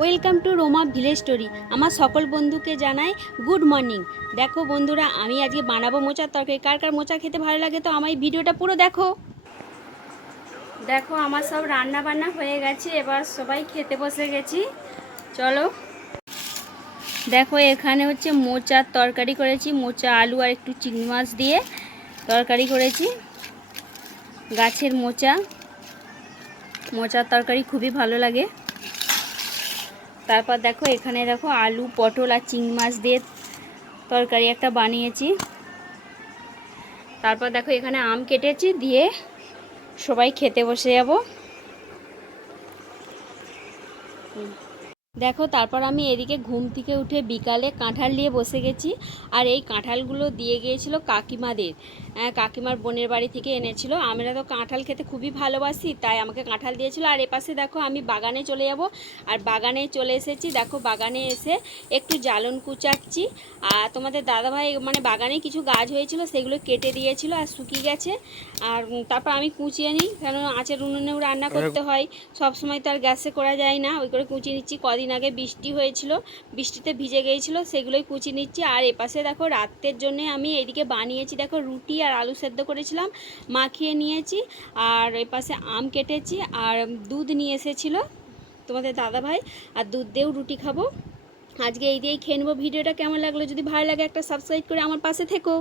Welcome to Roma village story. আমার সকল বন্ধুকে জানাই গুড মর্নিং। দেখো বন্ধুরা, আমি আজকে বানাবো মোচার তরকারি। কার কার মোচা খেতে ভালো লাগে তো আমার এই ভিডিওটা পুরো দেখো। দেখো, আমার সব রান্না বান্না হয়ে গেছে, এবার সবাই খেতে বসে গেছি। চলো। দেখো, এখানে হচ্ছে মোচার তরকারি করেছি, মোচা, আলু আর একটু চিংড়ি মাছ দিয়ে তরকারি করেছি। গাছের মোচা। মোচার তরকারি খুবই ভালো লাগে। তারপর দেখো এখানে দেখো আলু, পটল আর চিংড়ি মাছ দিয়ে তরকারি একটা বানিয়েছি। তারপর দেখো এখানে আম কেটেছি, দিয়ে সবাই খেতে বসে যাব। দেখো তারপর আমি এদিকে ঘুম থেকে উঠে বিকালে কাঁঠাল নিয়ে বসে গেছি। আর এই কাঁঠালগুলো দিয়ে গিয়েছিল কাকিমাদের। আহ, কাকিমার বোনের বাড়ি থেকে এনেছিল। আমরা তো কাঁঠাল খেতে খুবই ভালোবাসি তাই আমাকে কাঁঠাল দিয়েছিল। আর এপাশে দেখো আমি বাগানে চলে যাব। আর বাগানে চলে এসেছি। দেখো বাগানে এসে একটু জ্বালন কুচাচ্ছি। আর তোমাদের দাদাভাই মানে বাগানে কিছু গাছ হয়েছিল সেগুলো কেটে দিয়েছিল আর শুকিয়ে গেছে। আর তারপর আমি কুচিয়ে নিই কেন আঁচের উনুনেও রান্না করতে হয়। সব সময় তো আর গ্যাসে করা যায় না। ওই করে কুচিয়ে নিচ্ছি। কদিন আগে বৃষ্টি হয়েছিল, বৃষ্টিতে ভিজে গিয়েছিল, সেগুলোই কুচিয়ে নিচ্ছি। আর এপাশে দেখো রাতের জন্য আমি এদিকে বানিয়েছি, দেখো রুটি আর আলু সেদ্ধ করেছিলাম, মাখিয়ে নিয়েছি। আর এপাশে আম কেটেছি আর দুধ নিয়ে এসেছিল তোমাদের দাদা ভাই আর দুধ দিয়েও রুটি খাব। আজকে এই দিয়েই খেয়ে নেব। ভিডিওটা কেমন লাগল? যদি ভালো লাগে একটা সাবস্ক্রাইব করে আমার পাশে থেকো।